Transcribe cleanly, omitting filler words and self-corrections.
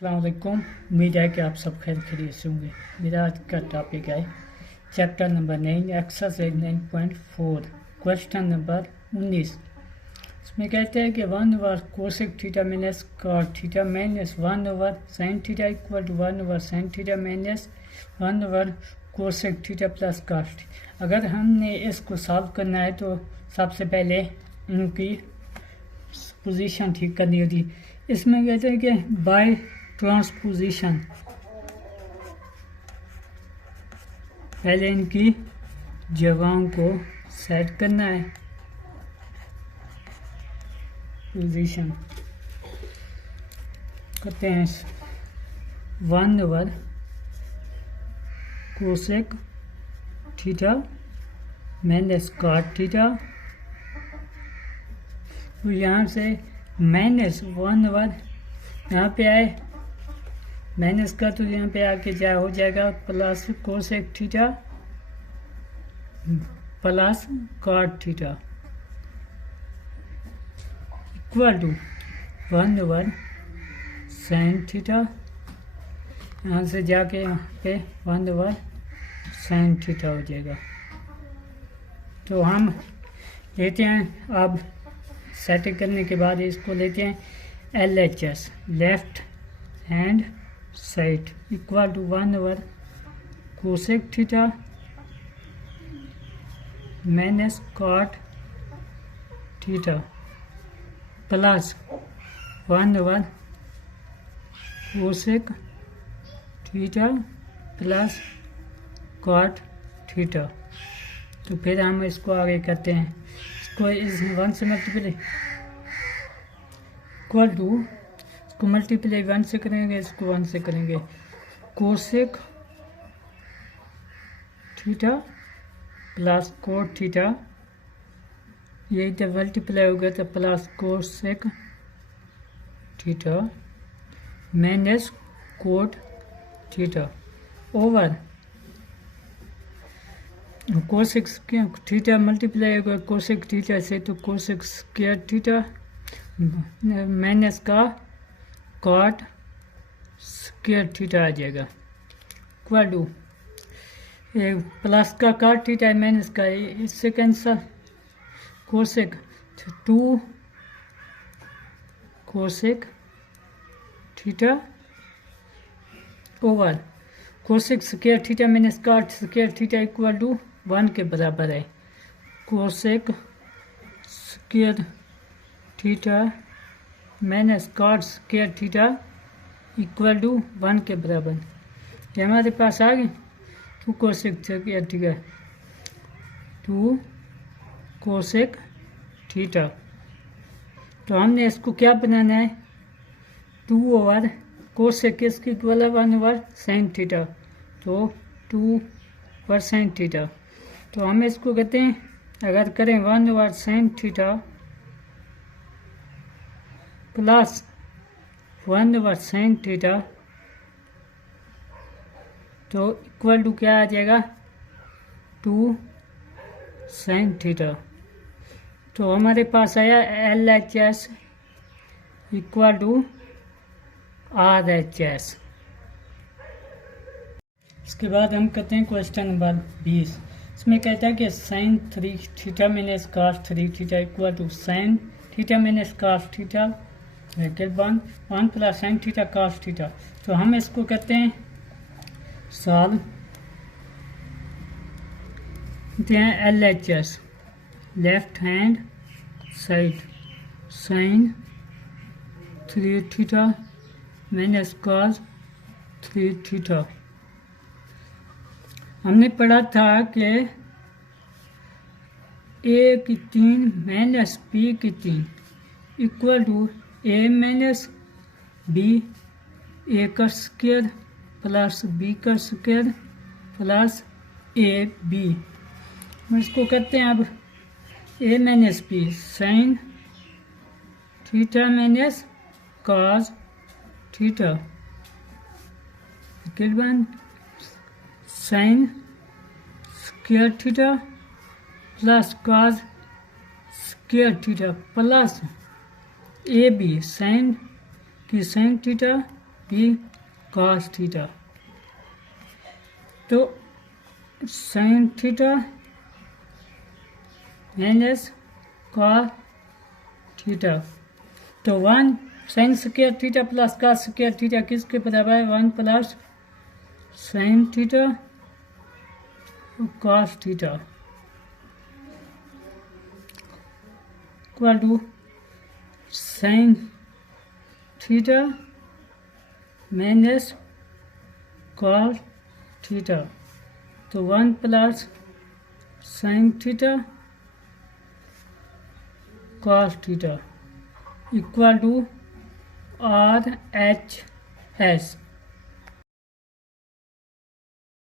अस्सलाम वालेकुम। उम्मीद है कि आप सब खैर खैरियत से होंगे। मेरा आज का टॉपिक है chapter number 9 exercise 9.4 question number 19। इसमें कहते हैं कि 1/, cosec theta minus cot theta minus 1/, sine theta equal to 1/, sine theta minus 1/, cosec theta plus cot. अगर हमने इसको सॉल्व करना है तो सबसे पहले इनकी पोजीशन ठीक करनी होती। इसमें कहते हैं कि बाय ट्रांसपोजिशन पहले इनकी जगहों को सेट करना है। पोजीशन करते हैं 1/, cosec theta minus cot theta, तो यहाँ से माइनस 1/, यहाँ पे आए माइनस का तो यहाँ पे आके क्या हो जाएगा plus cosec theta plus cot theta equal to 1/, sine theta, यहाँ से जाके यहाँ पे 1/, साइन थीटा हो जाएगा। तो हम लेते हैं अब सेटिंग करने के बाद इसको लेते हैं LHS left hand side equal to 1/, cosec theta minus cot theta plus 1/, cosec theta plus cot theta. तो फिर हम इसको आगे करते हैं, इसको इस 1 से मल्टीप्लाई इक्वल टू, इसको मल्टीप्लाई 1 से करेंगे, इसको 1 से करेंगे, cosec theta plus cot theta, ये इधर मल्टीप्लाई हो गया तो plus cosec theta minus cot theta over cosec theta multiply होगा कोसेक थीटा से, तो कोसेक स्क्वायर थीटा माइनस का कॉट स्क्वायर थीटा आ जाएगा इक्वल टू प्लस का कॉट थीटा माइनस का इससे cancel, cosec 2 cosec theta over cosec square theta minus cot square theta equal to 1 के बराबर है। Cosec square theta minus cot square theta equal to 1 के बराबर, ये हमारे पास आ गए 2 cosec square theta 2 cosec theta. तो हमने इसको क्या बनाना है 2/, कोसेक इसकी इक्वल है 1/, साइन थीटा, तो 2/, साइन थीटा। तो हम इसको कहते हैं अगर करें 1/, sine theta plus 1/, sine theta, तो इक्वल टू क्या आ जाएगा 2 साइन थीटा। तो हमारे पास आया LHS इक्वल टू RHS। इसके बाद हम करते हैं क्वेश्चन नंबर 20। इसमें कहता है कि sine 3 theta minus cos 3 theta equal to sine theta minus cos theta bracket 1 plus sine theta cos theta. तो हम इसको कहते हैं सॉल्व करते हैं LHS left hand side sine 3 theta minus cos 3 theta. हमने पढ़ा था कि a की 3 माइनस b की 3 equal to a minus b, a का स्क्वायर प्लस b का स्क्वायर प्लस ab। हम इसको कहते हैं अब a minus b sine theta minus cos theta sine square theta plus cos square theta plus AB sine की sine theta B cos theta. तो sine theta minus cos theta, तो 1 sine square theta plus cos square theta किसके बराबर है? 1 plus sine theta cos theta equal to sine theta minus cos theta. तो 1 plus sine theta cos theta equal to R H S.